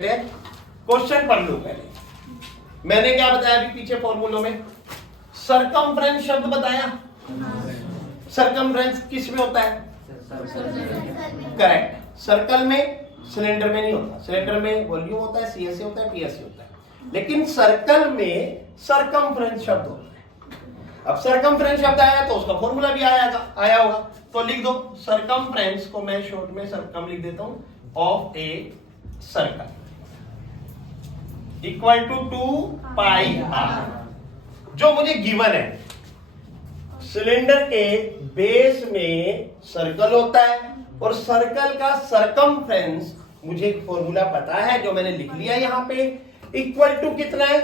Question पढ़ लो पहले। मैंने क्या बताया अभी पीछे फॉर्मूलों में? सरकमफ्रेंस शब्द बताया। सरकमफ्रेंस किस में होता है? करेक्ट। सर्कल में, सिलेंडर में नहीं होता। सिलेंडर में वॉल्यूम होता है, सीएसए होता है, पीएसए होता है, लेकिन सर्कल में सरकमफ्रेंस शब्द होता है। अब सरकमफ्रेंस शब्द आया तो उसका फॉर्मूला भी आया होगा, तो लिख दो सरकमफ्रेंस को मैं शॉर्ट में सरकम लिख देता हूं, of a circle equal to 2 pi r. जो मुझे गिवन है, सिलेंडर के बेस में सर्कल होता है और सर्कल का सरकमफ्रेंस मुझे एक फॉर्मूला पता है जो मैंने लिख लिया यहां पे, इक्वल टू कितना है?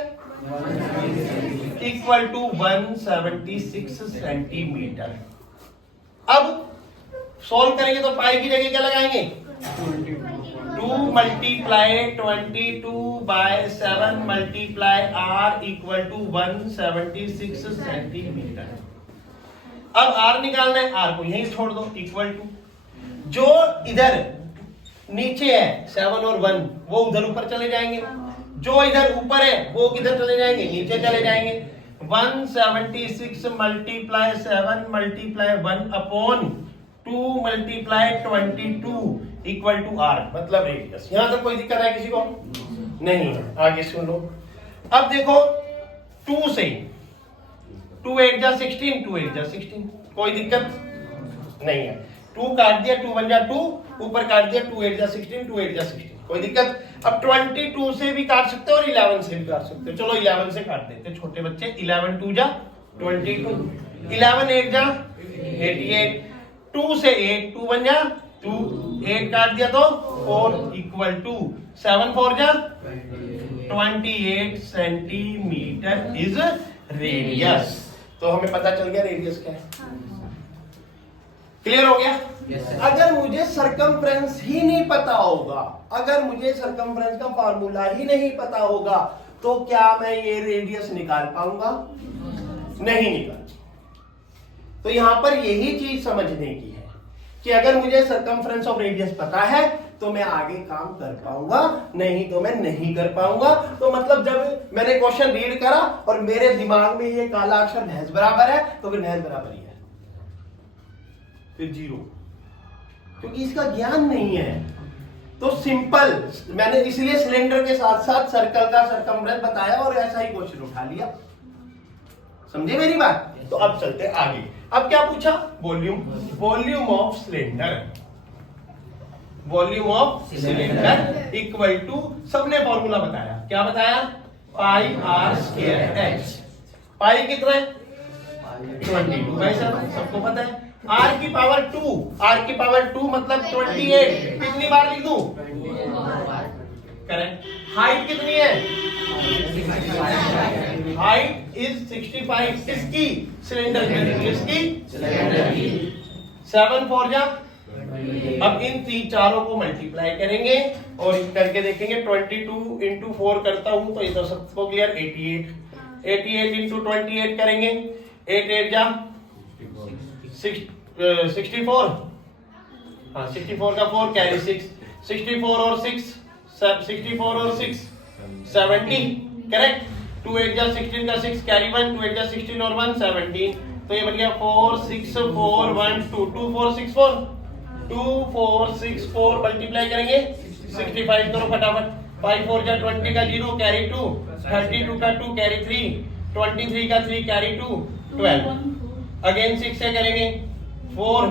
Equal to 176 centimetre. अब सॉल्व करेंगे तो पाई की जगह क्या लगाएंगे? 2 multiply 22 by 7 multiply r equal to 176 centimetre. अब आर निकालना है, आर को यहीं छोड़ दो, इक्वल टू जो इधर नीचे है 7 और 1 वो उधर ऊपर चले जाएंगे, जो इधर ऊपर है वो किधर चले जाएंगे? नीचे चले जाएंगे। 176 multiply 7 multiply 1 upon 2 multiply 22 equal to r, मतलब रेडियस। यहां तक कोई दिक्कत है किसी को? नहीं है। आगे सुन लो। अब देखो 2 से 2 8 जा 16, 2 8 जा 16, कोई दिक्कत नहीं है। 2 काट दिया, 2 1 जा 2, ऊपर काट दिया 2 8 जा 16, 2 8 जा 16, कोई दिक्कत। अब 22 से भी काट सकते हो और 11 से भी काट सकते हो। चलो 11 से काट देते, छोटे बच्चे। 11 2 जा 22, 11 8 जा 88, 2 से 8, 2 1 जा 2, 8 काट दिया तो 4 इक्वल टू 7 4 जा 28 सेंटीमीटर इज रेडियस। तो हमें पता चल गया रेडियस क्या है। क्लियर हो गया? अगर मुझे सरकमफ्रेंस ही नहीं पता होगा, अगर मुझे सरकमफ्रेंस का फार्मूला ही नहीं पता होगा, तो क्या मैं ये रेडियस निकाल पाऊंगा? नहीं निकाल। तो यहां पर यही चीज समझने की है कि अगर मुझे सरकमफ्रेंस ऑफ रेडियस पता है तो मैं आगे काम कर पाऊंगा, नहीं तो मैं नहीं कर पाऊंगा। तो मतलब जब मैंने क्वेश्चन रीड करा और मेरे दिमाग में ये काला अक्षर भैंस बराबर है, तो फिर भैंस बराबर ही है, फिर 0, क्योंकि इसका ज्ञान नहीं है। तो सिंपल, मैंने इसलिए सिलेंडर के साथ साथ सर्कल का सरकमफ्रेंस बताया और ऐसा ही क्वेश्चन उठा लिया। समझे मेरी बात? तो अब चलते आगे। अब क्या पूछा? Volume. Volume of cylinder, volume of cylinder equal to, सबने फॉर्मूला बताया। क्या बताया? Pi r square h. Pi कितना है? 22 भाई साहब, सबको पता है। आर की पावर 2, आर की पावर 2 मतलब 28। कितनी बार लिख दूं? करेक्ट। हाइट कितनी है? Height is 65। किसकी? सिलेंडर की। किसकी? सिलेंडर की। 7 4 जा, अब इन चारों को मल्टीप्लाई करेंगे और करके देखेंगे। 22 इंटू 4 करता हूं तो ये तो सबको क्लियर, 88। 88 इंटू 28 करेंगे, 8 8 जा 64, हाँ 64 का 4 कैरी 6, 64 और 6 64 और 6 70, करेक्ट। 2 8 जा 16 का 6 कैरी 1, 2 8 जा 16 और 1 17, तो ये बन गया 4 6 4 1 2 2 4 6 4 2 4 6 4 मल्टीप्लाई करेंगे 65 करो फटाफट। 5 4 जा 20 का 0 कैरी 2, 32 का 2 कैरी 3, 23 का 3 कैरी 2 12, अगेन 6 से करेंगे 4,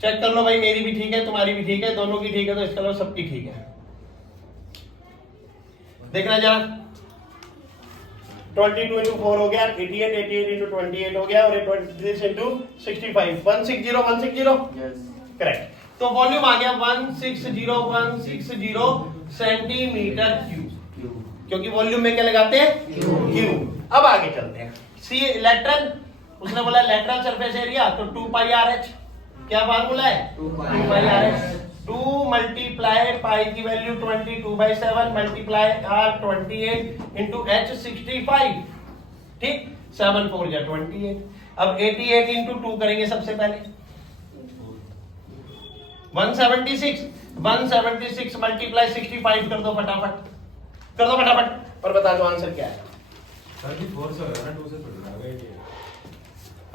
चेक कर लो भाई, मेरी भी ठीक है, तुम्हारी भी ठीक है, दोनों की ठीक है, तो इसका मतलब सबकी ठीक है। देखना जरा, 22 इंटू 4 हो गया 88, 88 इंटू 28 हो गया, और 23 इंटू 65 160 160, करेक्ट। तो वॉल्यूम आ गया 160 सेंटीमीटर क्यूब, क्योंकि वॉल्यूम में क्या लगाते हैं? क्यूब। अब आगे चलते हैं। सी लेटरल, उसने बोला लेटरल सरफेस एरिया, तो 2 पाई आर एच। क्या फार्मूला है? 2 pi r h. 2 multiply pi की value 22/7 multiply r 28 into h 65, ठीक। 7 4 जा 28। अब 88 इंटू 2 करेंगे सबसे पहले, 176 मल्टीप्लाई 65 कर दो फटाफट, और बता दो आंसर क्या है। सर जी 4 से होगा ना, 2 से थोड़ी ना होगा ये।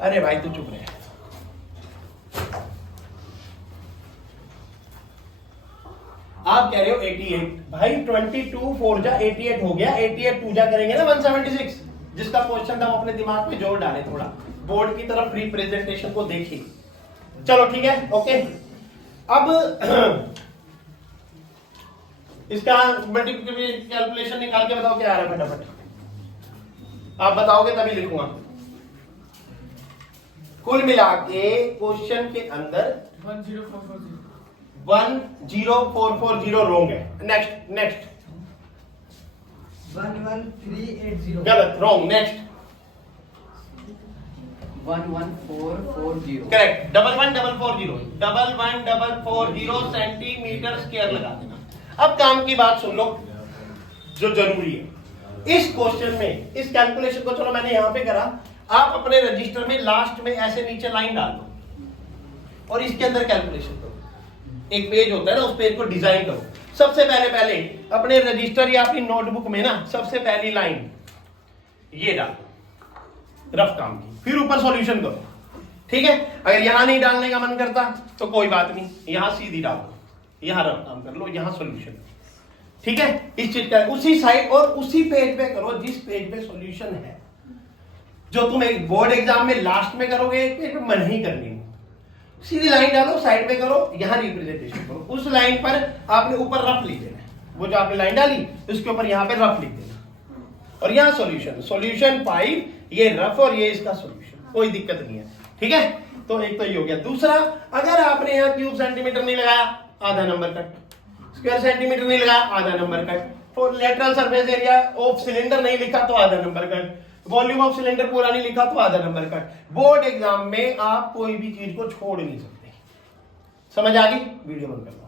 अरे भाई तू चुप रहे। आप कह रहे हो 88, भाई 22 4 जा 88 हो गया, 88 2 जा करेंगे ना 176, जिसका क्वेश्चन था वो अपने दिमाग में जोर डाले, थोड़ा बोर्ड की तरफ रिप्रेजेंटेशन को देखिए। चलो ठीक है, ओके। अब इसका मल्टीप्लिकेशन कैलकुलेशन निकाल के बताओ क्या आ रहा है फटाफट। आप बताओगे तभी लिखूंगा। कुल मिला के क्वेश्चन के अंदर 10440 रोंग है। नेक्स्ट 11380 गलत, रोंग। नेक्स्ट 11440 करेक्ट, 11440 सेंटीमीटर स्क्वायर लगा देना। अब काम की बात सुन लो जो जरूरी है इस क्वेश्चन में। इस कैलकुलेशन को चलो मैंने यहां पे करा, आप अपने रजिस्टर में लास्ट में ऐसे नीचे लाइन डाल दो और इसके अंदर कैलकुलेशन करो। एक पेज होता है ना, उस पेज को डिजाइन करो। सबसे पहले अपने रजिस्टर या अपनी नोटबुक में ना सबसे पहली लाइन ये डालो रफ काम की, फिर ऊपर सॉल्यूशन करो। ठीक है, अगर यहां नहीं डालने का मन करता तो कोई बात नहीं, यहां सीधी डालो, यहां रफ काम कर लो, यहां सॉल्यूशन। ठीक है, इस चीज का उसी साइड और उसी पेज पे करो जिस पेज पे सॉल्यूशन है। जो तुम एक बोर्ड एग्जाम में लास्ट में करोगे एक पेज पे मन ही करनी, सीधी लाइन डालो, साइड पे करो, यहां रिप्रेजेंटेशन करो। उस लाइन पर आपने ऊपर रफ लिख देना, वो जो आपने लाइन डाली उसके ऊपर यहां पे रफ लिख देना, और यहां सॉल्यूशन 5, ये रफ और ये इसका सॉल्यूशन, कोई दिक्कत नहीं है। ठीक है, तो एक तो ये हो गया। दूसरा, अगर आपने यहाँ क्यूब सेंटीमीटर नहीं लगाया आधा नंबर कट, स्क्वायर सेंटीमीटर नहीं लगाया आधा नंबर कट, तो lateral surface area of cylinder नहीं लिखा तो आधा number cut, volume of cylinder पूरा नहीं लिखा तो आधा नंबर कट। बोर्ड एग्जाम में आप कोई भी चीज को छोड़ नहीं सकते। समझ आ गई? वीडियो बंद कर लो।